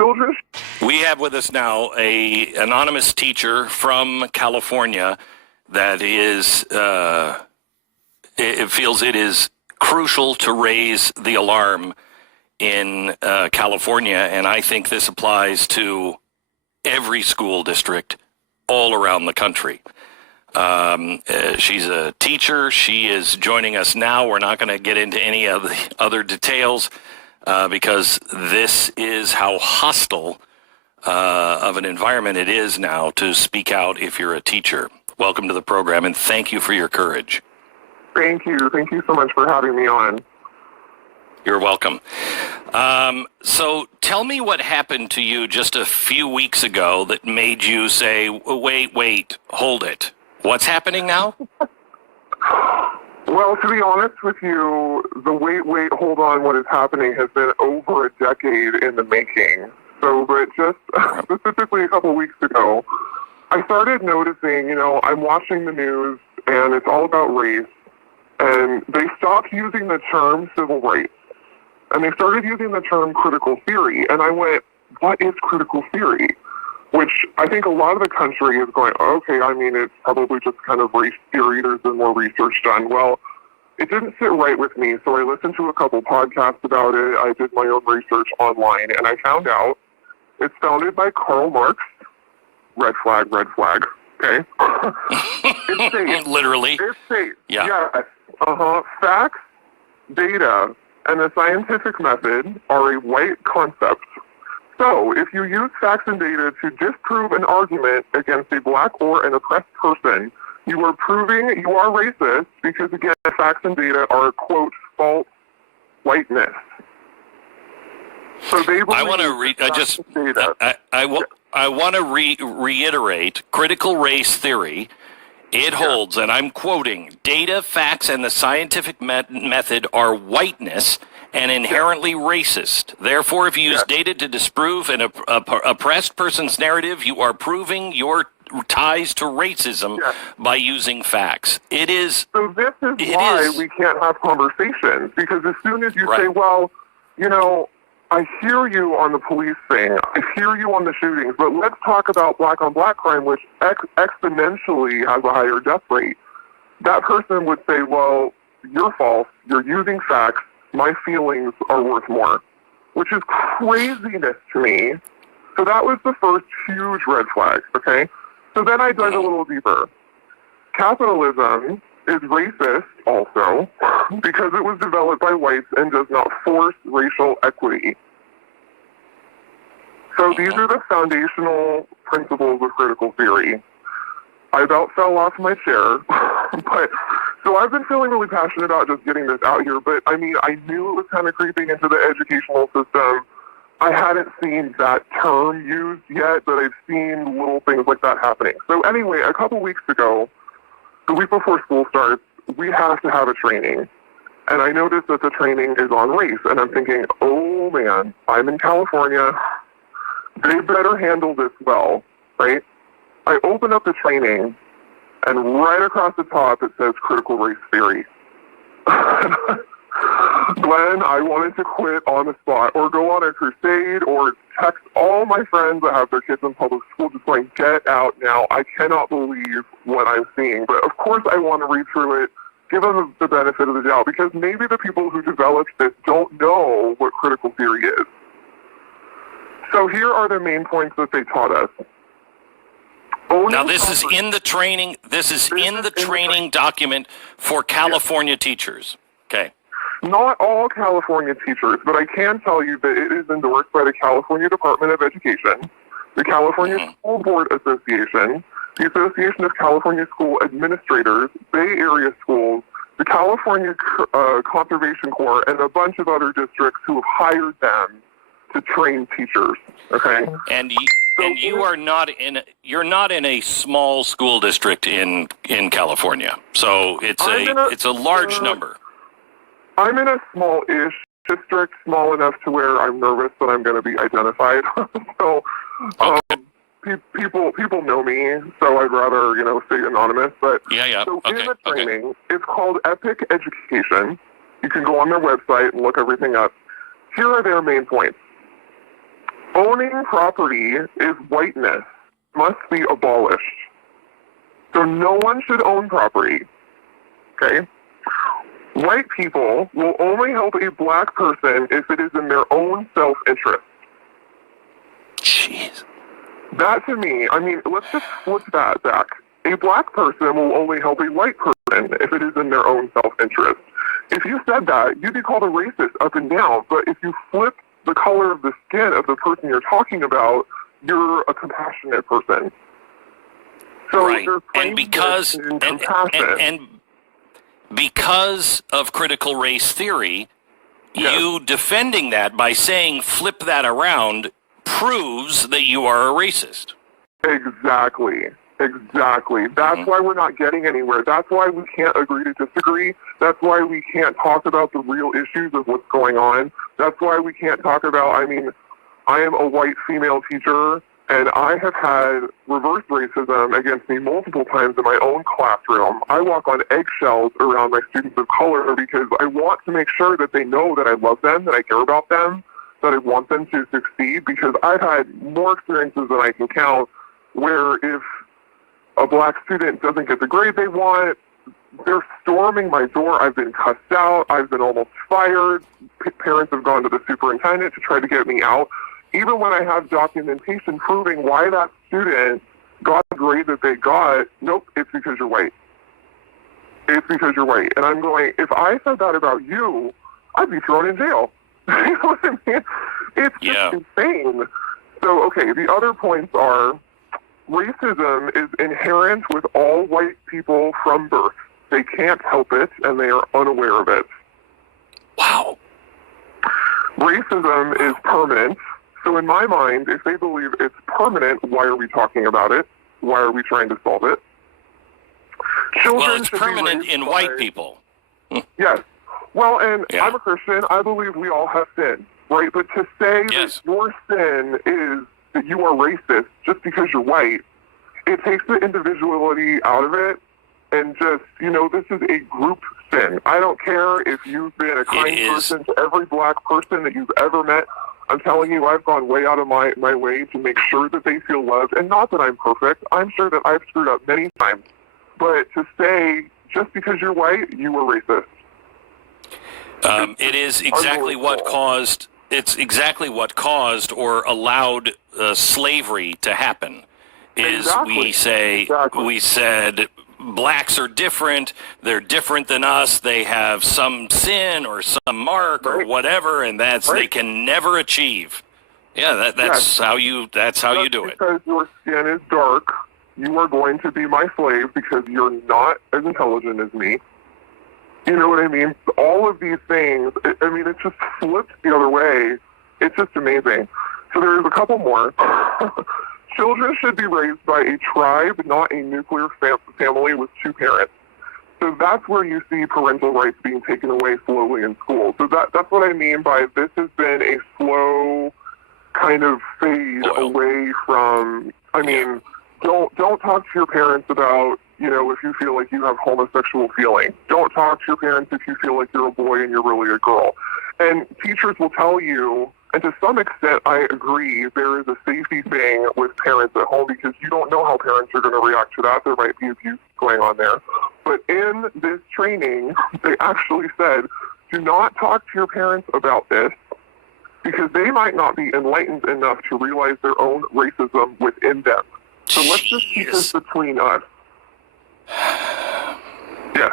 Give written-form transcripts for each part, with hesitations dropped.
children. We have with us now a anonymous teacher from California that is, it feels it is crucial to raise the alarm in California, and I think this applies to every school district all around the country. She's a teacher. She is joining us now. We're not going to get into any of the other details because this is how hostile of an environment it is now to speak out if you're a teacher. Welcome to the program, and thank you for your courage. Thank you. Thank you so much for having me on. You're welcome. So tell me what happened to you just a few weeks ago that made you say, wait, hold it. What's happening now? Well, to be honest with you, the wait, hold on, what is happening has been over a decade in the making. So, but just specifically a couple weeks ago, I started noticing, I'm watching the news and it's all about race, and they stopped using the term civil rights. And they started using the term critical theory. And I went, what is critical theory? Which I think a lot of the country is going, okay, it's probably just kind of race theory. There's been more research done. Well, it didn't sit right with me. So I listened to a couple podcasts about it. I did my own research online. And I found out it's founded by Karl Marx. Red flag. Okay? It states. Literally. It states. Yeah. Yes. Facts, data, and the scientific method are a white concept. So, if you use facts and data to disprove an argument against a black or an oppressed person, you are proving you are racist because, again, facts and data are, quote, false whiteness. So they I want to reiterate critical race theory. It holds, and I'm quoting, data, facts, and the scientific method are whiteness and inherently racist. Therefore, if you use data to disprove an oppressed person's narrative, you are proving your ties to racism by using facts. It is. So this is why we can't have conversations, because as soon as you say, well, I hear you on the police thing, I hear you on the shootings, but let's talk about black-on-black crime, which exponentially has a higher death rate. That person would say, well, you're false, you're using facts, my feelings are worth more, which is craziness to me. So that was the first huge red flag, okay? So then I dug a little deeper. Capitalism is racist also because it was developed by whites and does not force racial equity. So these are the foundational principles of critical theory. I about fell off my chair, so I've been feeling really passionate about just getting this out here, but I knew it was kind of creeping into the educational system. I hadn't seen that term used yet, but I've seen little things like that happening. So anyway, a couple weeks ago, the week before school starts, we have to have a training. And I noticed that the training is on race. And I'm thinking, oh man, I'm in California. They better handle this well, right? I open up the training, and right across the top it says critical race theory. Glenn, I wanted to quit on the spot or go on a crusade or text all my friends that have their kids in public school just going, get out now. I cannot believe what I'm seeing. But of course I want to read through it, give them the benefit of the doubt, because maybe the people who developed this don't know what critical theory is. So here are the main points that they taught us. Now this is in the training. This is in the training document for California teachers. Okay. Not all California teachers, but I can tell you that it is endorsed by the California Department of Education, the California School Board Association, the Association of California School Administrators, Bay Area Schools, the California Conservation Corps, and a bunch of other districts who have hired them to train teachers. Okay. And you are you're not in a small school district in California, so it's a large number. I'm in a small-ish district, small enough to where I'm nervous that I'm going to be identified. So people know me, so I'd rather stay anonymous. But so in the training, it's called Epic Education. You can go on their website and look everything up. Here are their main points. Owning property is whiteness, must be abolished. So no one should own property, okay? White people will only help a black person if it is in their own self-interest. Jeez. That to me, I mean, let's just flip that back. A black person will only help a white person if it is in their own self-interest. If you said that, you'd be called a racist up and down. But if you flip the color of the skin of the person you're talking about, you're a compassionate person. So right. there's And because and because of critical race theory, yes. you defending that by saying flip that around proves that you are a racist. Exactly. That's why we're not getting anywhere. That's why we can't agree to disagree. That's why we can't talk about the real issues of what's going on. That's why we can't talk about, I mean, I am a white female teacher, and I have had reverse racism against me multiple times in my own classroom. I walk on eggshells around my students of color because I want to make sure that they know that I love them, that I care about them, that I want them to succeed, because I've had more experiences than I can count where if a black student doesn't get the grade they want, they're storming my door. I've been cussed out. I've been almost fired. Parents have gone to the superintendent to try to get me out. Even when I have documentation proving why that student got the grade that they got, nope, it's because you're white. It's because you're white. And I'm going, if I said that about you, I'd be thrown in jail. You know what I mean? It's just insane. So, okay, the other points are racism is inherent with all white people from birth. They can't help it, and they are unaware of it. Wow. Racism is permanent. So in my mind, if they believe it's permanent, why are we talking about it? Why are we trying to solve it? Well, it's permanent in white people. Yes. Well, and I'm a Christian. I believe we all have sin, right? But to say that your sin is that you are racist just because you're white, it takes the individuality out of it. And just, you know, this is a group sin. I don't care if you've been a kind person to every black person that you've ever met. I'm telling you, I've gone way out of my way to make sure that they feel loved. And not that I'm perfect. I'm sure that I've screwed up many times. But to say, just because you're white, you were racist. It is exactly what caused. It's exactly what caused or allowed slavery to happen. We said blacks are different. They're different than us. They have some sin or some mark or whatever, and they can never achieve. Yeah, that's how you do it. Because your skin is dark, you are going to be my slave because you're not as intelligent as me. You know what I mean? All of these things, I mean, it just flips the other way. It's just amazing. So there's a couple more. Children should be raised by a tribe, not a nuclear family with two parents. So that's where you see parental rights being taken away slowly in schools. So that's what I mean by this has been a slow kind of fade away from, I mean, don't talk to your parents about, you know, if you feel like you have homosexual feelings. Don't talk to your parents if you feel like you're a boy and you're really a girl. And teachers will tell you, and to some extent I agree, there is a safety thing with parents at home because you don't know how parents are going to react to that. There might be abuse going on there. But in this training, they actually said, do not talk to your parents about this because they might not be enlightened enough to realize their own racism within them. So let's just keep this between us. Yes.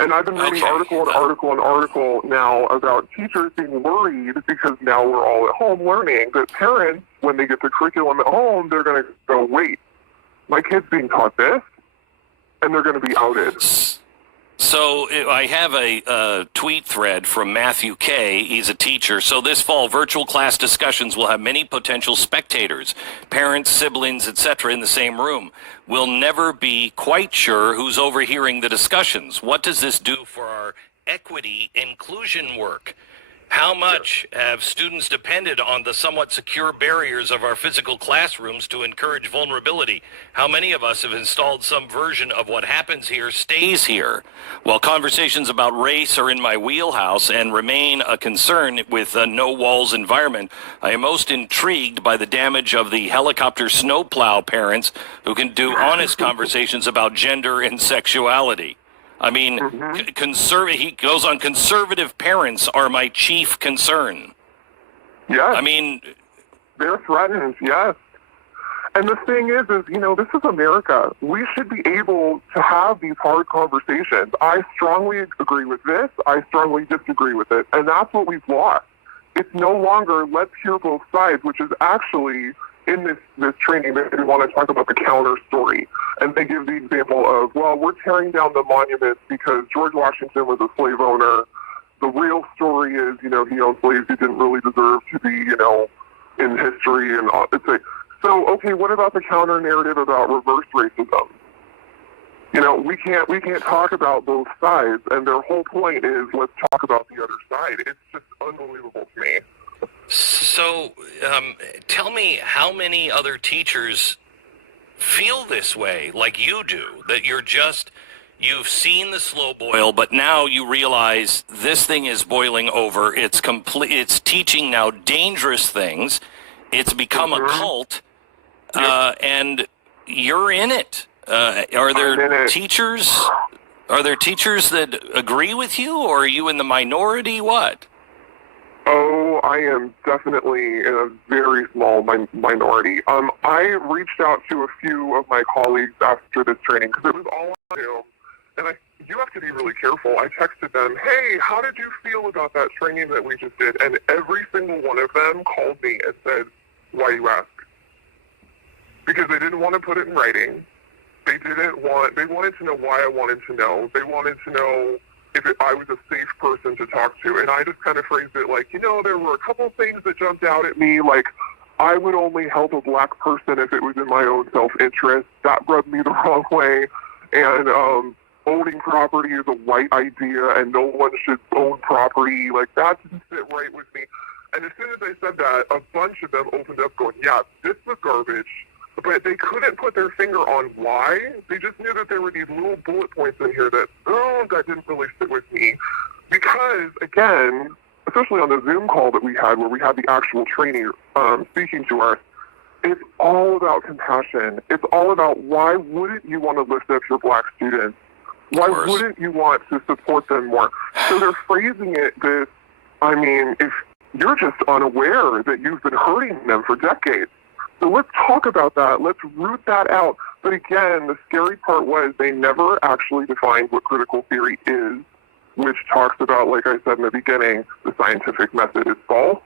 And I've been reading article now about teachers being worried because now we're all at home learning that parents, when they get the curriculum at home, they're going to go, wait, my kid's being taught this, and they're going to be outed. So I have a tweet thread from Matthew K. He's a teacher. So this fall, virtual class discussions will have many potential spectators, parents, siblings, etc. in the same room. We'll never be quite sure who's overhearing the discussions. What does this do for our equity inclusion work? How much have students depended on the somewhat secure barriers of our physical classrooms to encourage vulnerability? How many of us have installed some version of what happens here stays here? While conversations about race are in my wheelhouse and remain a concern with a no-walls environment, I am most intrigued by the damage of the helicopter snowplow parents who can do honest conversations about gender and sexuality. I mean, he goes on, conservative parents are my chief concern. Yes. I mean, they're threatened, yes. And the thing is, this is America. We should be able to have these hard conversations. I strongly agree with this. I strongly disagree with it. And that's what we've lost. It's no longer let's hear both sides, which is actually in this training, they want to talk about the counter story. And they give the example of, well, we're tearing down the monuments because George Washington was a slave owner. The real story is, he owned slaves he didn't really deserve to be, in history. And it's like, so, okay, what about the counter narrative about reverse racism? We can't talk about both sides. And their whole point is, let's talk about the other side. It's just unbelievable to me. So, tell me how many other teachers feel this way, like you do, that you've seen the slow boil, but now you realize this thing is boiling over. It's teaching now dangerous things. It's become a cult, and you're in it. Are there teachers that agree with you, or are you in the minority? What? Oh, I am definitely in a very small minority. I reached out to a few of my colleagues after this training because it was all on Zoom, and you have to be really careful. I texted them, hey, how did you feel about that training that we just did? And every single one of them called me and said, why you ask? Because they didn't want to put it in writing. They wanted to know why I wanted to know. They wanted to know if I was a safe person to talk to. And I just kind of phrased it like, there were a couple things that jumped out at me, like I would only help a black person if it was in my own self-interest. That rubbed me the wrong way. And owning property is a white idea and no one should own property. Like, that didn't sit right with me. And as soon as I said that, a bunch of them opened up going, yeah, this was garbage. But they couldn't put their finger on why. They just knew that there were these little bullet points in here that didn't really sit with me. Because, again, especially on the Zoom call that we had where we had the actual trainer speaking to us, it's all about compassion. It's all about why wouldn't you want to lift up your black students? Why wouldn't you want to support them more? So they're phrasing it this, if you're just unaware that you've been hurting them for decades. So let's talk about that. Let's root that out. But again, the scary part was they never actually defined what critical theory is, which talks about, like I said in the beginning, the scientific method is false.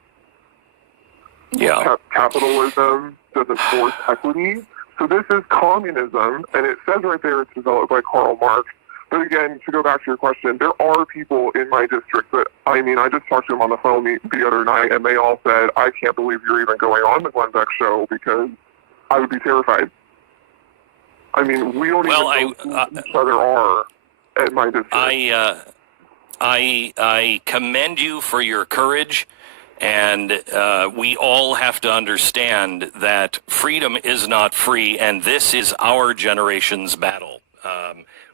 Yeah. Capitalism doesn't force equity. So this is communism, and it says right there it's developed by Karl Marx. But again, to go back to your question, there are people in my district that, I just talked to them on the phone the other night, and they all said, I can't believe you're even going on the Glenn Beck show because I would be terrified. We don't even know who each other are at my district. I commend you for your courage, and we all have to understand that freedom is not free, and this is our generation's battle.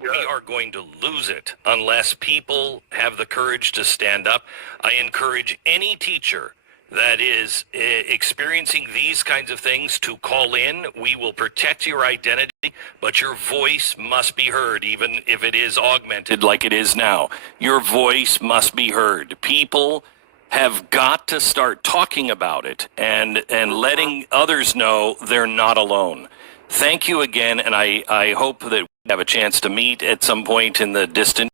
We are going to lose it unless people have the courage to stand up. I encourage any teacher that is experiencing these kinds of things to call in. We will protect your identity, but your voice must be heard, even if it is augmented like it is now. Your voice must be heard. People have got to start talking about it and letting others know they're not alone. Thank you again, and I hope that we have a chance to meet at some point in the distant